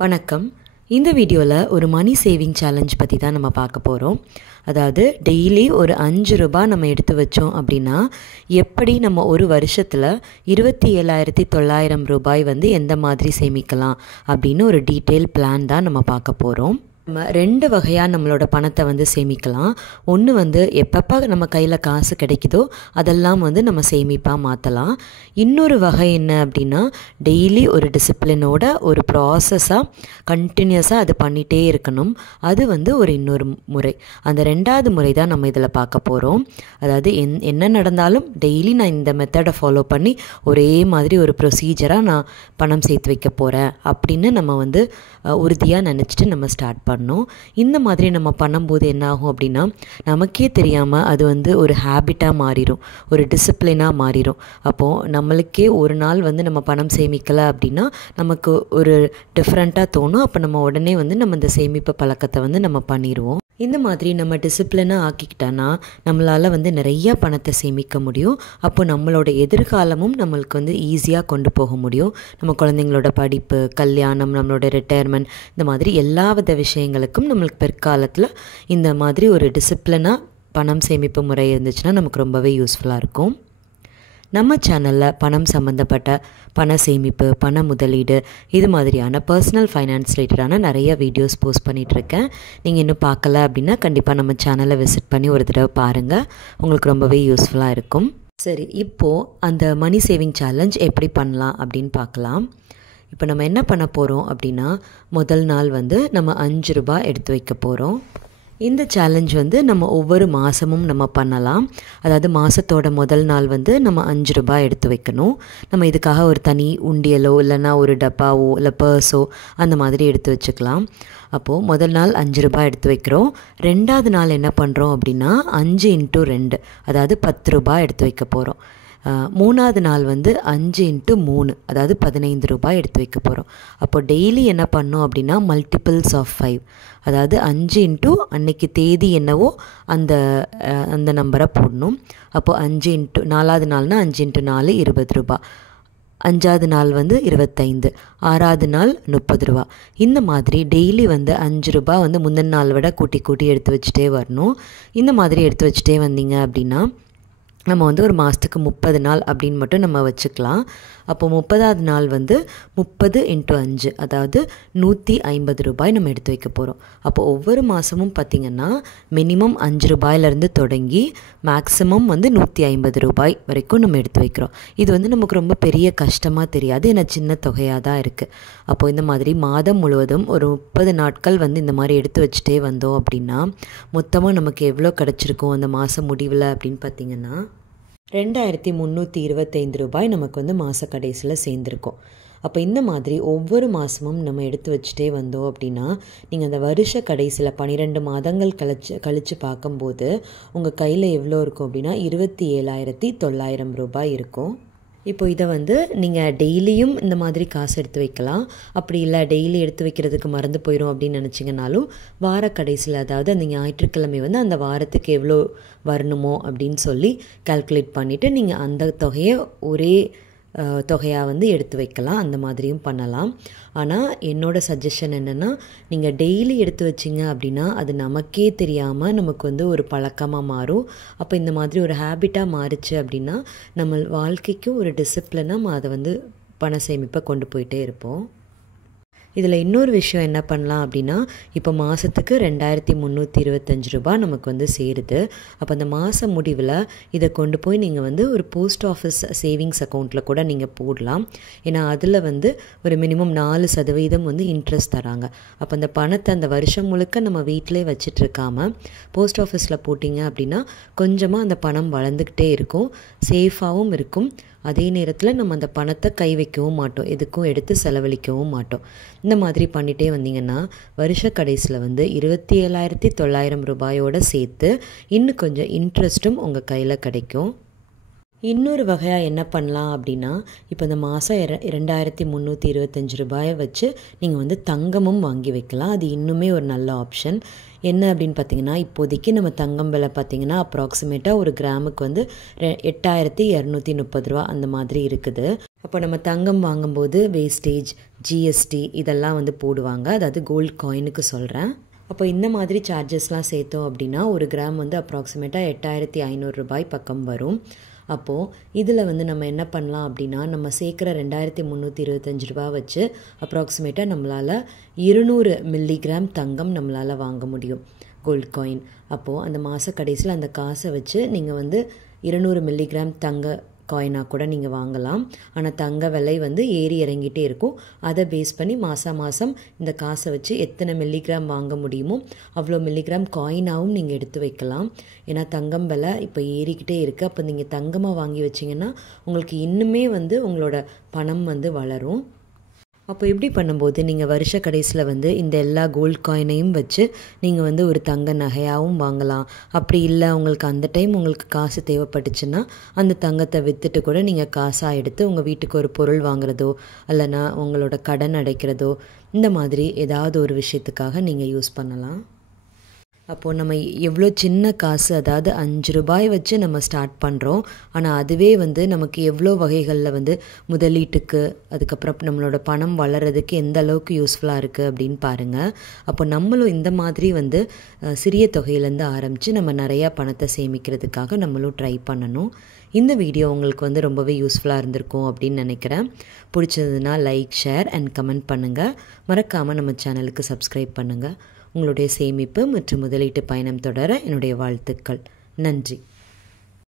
வணக்கம். இந்த வீடியோவில் ஒரு மணி சேவிங் சேலஞ்ச் பற்றி தான் நம்ம பார்க்க போகிறோம். அதாவது டெய்லி ஒரு ₹5 நம்ம எடுத்து வச்சோம் அப்படின்னா எப்படி நம்ம ஒரு வருஷத்தில் ₹27,900 வந்து எந்த மாதிரி சேமிக்கலாம் அப்படின்னு ஒரு டீட்டெயில் பிளான் தான் நம்ம பார்க்க போகிறோம். நம்ம 2 வகையாக நம்மளோட பணத்தை வந்து சேமிக்கலாம். ஒன்று வந்து எப்பப்போ நம்ம கையில் காசு கிடைக்குதோ அதெல்லாம் வந்து நம்ம சேமிப்பாக மாற்றலாம். இன்னொரு வகை என்ன அப்படின்னா டெய்லி ஒரு டிசிப்ளினோட ஒரு ப்ராசஸாக கண்டினியூஸாக அது பண்ணிகிட்டே இருக்கணும். அது வந்து ஒரு இன்னொரு முறை. அந்த 2வது முறை தான் நம்ம இதில் பார்க்க போகிறோம். அதாவது என்ன நடந்தாலும் டெய்லி நான் இந்த மெத்தடை ஃபாலோ பண்ணி ஒரே மாதிரி ஒரு ப்ரொசீஜராக நான் பணம் சேர்த்து வைக்க போகிறேன் அப்படின்னு நம்ம வந்து உறுதியாக நினச்சிட்டு நம்ம ஸ்டார்ட் பண்ணோம். இந்த மாதிரி நம்ம பண்ணும்போது என்ன ஆகும் அப்படின்னா நமக்கே தெரியாமல் அது வந்து ஒரு ஹேபிட்டாக மாறிடும், ஒரு டிசிப்ளினாக மாறிடும். அப்போது நம்மளுக்கே ஒரு நாள் வந்து நம்ம பணம் சேமிக்கலை அப்படின்னா நமக்கு ஒரு டிஃப்ரெண்ட்டாக தோணும். அப்போ நம்ம உடனே வந்து நம்ம இந்த சேமிப்பு பழக்கத்தை வந்து நம்ம பண்ணிடுவோம். இந்த மாதிரி நம்ம டிசிப்ளினாக ஆக்கிக்கிட்டோன்னா நம்மளால் வந்து நிறையா பணத்தை சேமிக்க முடியும். அப்போ நம்மளோட எதிர்காலமும் நம்மளுக்கு வந்து ஈஸியாக கொண்டு போக முடியும். நம்ம குழந்தைங்களோட படிப்பு, கல்யாணம், நம்மளோட ரிட்டையர்மெண்ட், இந்த மாதிரி எல்லா வித விஷயங்களுக்கும் நம்மளுக்கு பிற்காலத்தில் இந்த மாதிரி ஒரு டிசிப்ளினாக பணம் சேமிப்பு முறை இருந்துச்சுன்னா நமக்கு ரொம்பவே யூஸ்ஃபுல்லாக இருக்கும். நம்ம சேனலில் பணம் சம்மந்தப்பட்ட பண சேமிப்பு, பண முதலீடு, இது மாதிரியான பர்சனல் ஃபைனான்ஸ் ரிலேட்டடான நிறைய வீடியோஸ் போஸ்ட் பண்ணிகிட்ருக்கேன். நீங்கள் இன்னும் பார்க்கல அப்படின்னா கண்டிப்பாக நம்ம சேனலை விசிட் பண்ணி ஒரு தடவை பாருங்கள். உங்களுக்கு ரொம்பவே யூஸ்ஃபுல்லாக இருக்கும். சரி, இப்போது அந்த மணி சேவிங் சேலஞ்ச் எப்படி பண்ணலாம் அப்படின்னு பார்க்கலாம். இப்போ நம்ம என்ன பண்ண போகிறோம் அப்படின்னா முதல் நாள் வந்து நம்ம ₹5 எடுத்து வைக்க போகிறோம். இந்த சேலஞ்ச் வந்து நம்ம ஒவ்வொரு மாதமும் நம்ம பண்ணலாம். அதாவது மாதத்தோட முதல் நாள் வந்து நம்ம ₹5 எடுத்து வைக்கணும். நம்ம இதுக்காக ஒரு தனி உண்டியலோ இல்லைன்னா ஒரு டப்பாவோ இல்லை பர்ஸோ அந்த மாதிரி எடுத்து வச்சுக்கலாம். அப்போது முதல் நாள் ₹5 எடுத்து வைக்கிறோம். 2வது நாள் என்ன பண்ணுறோம் அப்படின்னா 5x2 அதாவது ₹10 எடுத்து வைக்க போகிறோம். 3வது நாள் வந்து 5x3 அதாவது ₹15 எடுத்து வைக்க போகிறோம். அப்போ டெய்லி என்ன பண்ணோம் அப்படின்னா மல்டிபிள்ஸ் ஆஃப் 5, அதாவது 5 அன்னைக்கு தேதி என்னவோ அந்த நம்பரை போடணும். அப்போது 4வது நாள்னால் 5x4 ₹20, 5வது நாள் வந்து 25, 6வது நாள் ₹30. இந்த மாதிரி டெய்லி வந்து ₹5 வந்து முந்தின நாள் விட கூட்டி எடுத்து வச்சுட்டே வரணும். இந்த மாதிரி எடுத்து வச்சுட்டே வந்தீங்க அப்படின்னா நம்ம வந்து ஒரு மாதத்துக்கு 30 நாள் அப்படின்னு மட்டும் நம்ம வச்சுக்கலாம். அப்போது 30வது நாள் வந்து 30x5 அதாவது ₹150 நம்ம எடுத்து வைக்க போகிறோம். அப்போ ஒவ்வொரு மாதமும் பார்த்திங்கன்னா மினிமம் ₹5 தொடங்கி மேக்ஸிமம் வந்து ₹150 வரைக்கும் நம்ம எடுத்து வைக்கிறோம். இது வந்து நமக்கு ரொம்ப பெரிய கஷ்டமாக தெரியாது, ஏன்னா சின்ன தொகையாக தான் இருக்குது. அப்போது இந்த மாதிரி மாதம் முழுவதும் ஒரு 30 நாட்கள் வந்து இந்த மாதிரி எடுத்து வச்சுட்டே வந்தோம் அப்படின்னா மொத்தமாக நமக்கு எவ்வளோ கிடச்சிருக்கும் அந்த மாதம் முடிவில் அப்படின்னு பார்த்திங்கன்னா ₹2,325 நமக்கு வந்து மாத கடைசியில் சேர்ந்துருக்கும். அப்போ இந்த மாதிரி ஒவ்வொரு மாதமும் நம்ம எடுத்து வச்சுட்டே வந்தோம் அப்படின்னா நீங்கள் அந்த வருஷ கடைசியில் 12 மாதங்கள் கழித்து பார்க்கும்போது உங்கள் கையில் எவ்வளோ இருக்கும் அப்படின்னா ₹27,900 இருக்கும். இப்போ இதை வந்து நீங்கள் டெய்லியும் இந்த மாதிரி காசு எடுத்து வைக்கலாம். அப்படி இல்லை டெய்லி எடுத்து வைக்கிறதுக்கு மறந்து போயிடும் அப்படின்னு நினச்சிங்கனாலும் வார கடைசியில், அதாவது அந்த ஞாயிற்றுக்கிழமை வந்து அந்த வாரத்துக்கு எவ்வளோ வரணுமோ அப்படின்னு சொல்லி கால்குலேட் பண்ணிவிட்டு நீங்கள் அந்த தொகையை ஒரே தொகையாக வந்து எடுத்து வைக்கலாம். அந்த மாதிரியும் பண்ணலாம். ஆனால் என்னோடய சஜஷன் என்னென்னா நீங்கள் டெய்லி எடுத்து வச்சிங்க அப்படின்னா அது நமக்கே தெரியாமல் நமக்கு வந்து ஒரு பழக்கமாக மாறும். அப்போ இந்த மாதிரி ஒரு ஹேபிட்டாக மாறுச்சு அப்படின்னா நம்ம வாழ்க்கைக்கும் ஒரு டிசிப்ளினாக அதை வந்து பண சேமிப்பை கொண்டு போயிட்டே இருப்போம். இதில் இன்னொரு விஷயம் என்ன பண்ணலாம் அப்படின்னா இப்போ மாதத்துக்கு ₹2,325 நமக்கு வந்து சேருது. அப்போ அந்த மாத முடிவில் இதை கொண்டு போய் நீங்கள் வந்து ஒரு போஸ்ட் ஆஃபீஸ் சேவிங்ஸ் அக்கௌண்ட்டில் கூட நீங்கள் போடலாம். ஏன்னா அதில் வந்து ஒரு மினிமம் 4% வந்து இன்ட்ரெஸ்ட் தராங்க. அப்போ அந்த பணத்தை அந்த வருஷம் முழுக்க நம்ம வீட்டிலே வச்சிட்ருக்காமல் போஸ்ட் ஆஃபீஸில் போட்டிங்க அப்படின்னா கொஞ்சமாக அந்த பணம் வளர்ந்துக்கிட்டே இருக்கும், சேஃபாகவும் இருக்கும். அதே நேரத்தில் நம்ம அந்த பணத்தை கை வைக்கவும் மாட்டோம், எதுக்கும் எடுத்து செலவழிக்கவும் மாட்டோம். இந்த மாதிரி பண்ணிகிட்டே வந்தீங்கன்னா வருஷ கடைசியில் வந்து ₹27,900 சேர்த்து இன்னும் கொஞ்சம் இன்ட்ரெஸ்ட்டும் உங்கள் கையில் கிடைக்கும். இன்னொரு வகையாக என்ன பண்ணலாம் அப்படின்னா இப்போ இந்த மாதம் ₹2,325 வச்சு நீங்கள் வந்து தங்கமும் வாங்கி வைக்கலாம். அது இன்னுமே ஒரு நல்ல ஆப்ஷன். என்ன அப்படின்னு பார்த்தீங்கன்னா இப்போதைக்கு நம்ம தங்கம் விலை பார்த்திங்கன்னா அப்ராக்சிமேட்டாக ஒரு கிராமுக்கு வந்து ₹8,230 அந்த மாதிரி இருக்குது. அப்போ நம்ம தங்கம் வாங்கும்போது வேஸ்டேஜ், ஜிஎஸ்டி இதெல்லாம் வந்து போடுவாங்க. அதாவது கோல்டு காயினுக்கு சொல்கிறேன். அப்போ இந்த மாதிரி சார்ஜஸ்லாம் சேர்த்தோம் அப்படின்னா ஒரு கிராம் வந்து அப்ராக்சிமேட்டாக 8500 ரூபாய் பக்கம் வரும். அப்போது இதில் வந்து நம்ம என்ன பண்ணலாம் அப்படின்னா நம்ம சேர்க்குற 2325 ரூபா வச்சு அப்ராக்சிமேட்டாக நம்மளால் 200 மில்லிகிராம் தங்கம் நம்மளால் வாங்க முடியும் கோல்டு காயின். அப்போது அந்த மாத கடைசியில் அந்த காசை வச்சு நீங்கள் வந்து 200 மில்லிகிராம் தங்க காயினாக கூட நீங்கள் வாங்கலாம். ஆனால் தங்க விலை வந்து ஏறி இறங்கிட்டே இருக்கும். அதை பேஸ் பண்ணி மாதம் இந்த காசை வச்சு எத்தனை மில்லிகிராம் வாங்க முடியுமோ அவ்வளோ மில்லிகிராம் காயினாகவும் நீங்கள் எடுத்து வைக்கலாம். ஏன்னா தங்கம் விலை இப்போ ஏறிக்கிட்டே இருக்குது. அப்போ நீங்கள் தங்கமாக வாங்கி வச்சிங்கன்னா உங்களுக்கு இன்னுமே வந்து உங்களோட பணம் வந்து வளரும். அப்போ இப்படி பண்ணும்போது நீங்கள் வருஷ கடைசியில் வந்து இந்த எல்லா கோல்டு காயினையும் வச்சு நீங்கள் வந்து ஒரு தங்க நகையாகவும் வாங்கலாம். அப்படி இல்லை உங்களுக்கு அந்த டைம் உங்களுக்கு காசு தேவைப்பட்டுச்சுன்னா அந்த தங்கத்தை விற்றுட்டு கூட நீங்கள் காசாக எடுத்து உங்கள் வீட்டுக்கு ஒரு பொருள் வாங்குறதோ இல்லைனா உங்களோட கடன் அடைக்கிறதோ இந்த மாதிரி ஏதாவது ஒரு விஷயத்துக்காக நீங்கள் யூஸ் பண்ணலாம். அப்போது நம்ம எவ்வளோ சின்ன காசு, அதாவது 5 ரூபாய் வச்சு நம்ம ஸ்டார்ட் பண்ணுறோம். ஆனால் அதுவே வந்து நமக்கு எவ்வளோ வகைகளில் வந்து முதலீட்டுக்கு அதுக்கப்புறம் நம்மளோட பணம் வளர்கிறதுக்கு எந்த அளவுக்கு யூஸ்ஃபுல்லாக இருக்குது அப்படின்னு பாருங்கள். அப்போ நம்மளும் இந்த மாதிரி வந்து சிறிய தொகையிலேருந்து ஆரம்பித்து நம்ம நிறையா பணத்தை சேமிக்கிறதுக்காக நம்மளும் ட்ரை பண்ணணும். இந்த வீடியோ உங்களுக்கு வந்து ரொம்பவே யூஸ்ஃபுல்லாக இருந்திருக்கும் அப்படின்னு நினைக்கிறேன். பிடிச்சதுன்னா லைக், ஷேர் அண்ட் கமெண்ட் பண்ணுங்கள். மறக்காமல் நம்ம சேனலுக்கு சப்ஸ்கிரைப் பண்ணுங்கள். உங்களுடைய சேமிப்பு மற்றும் முதலீட்டு பயணம் தொடர என்னுடைய வாழ்த்துக்கள். நன்றி.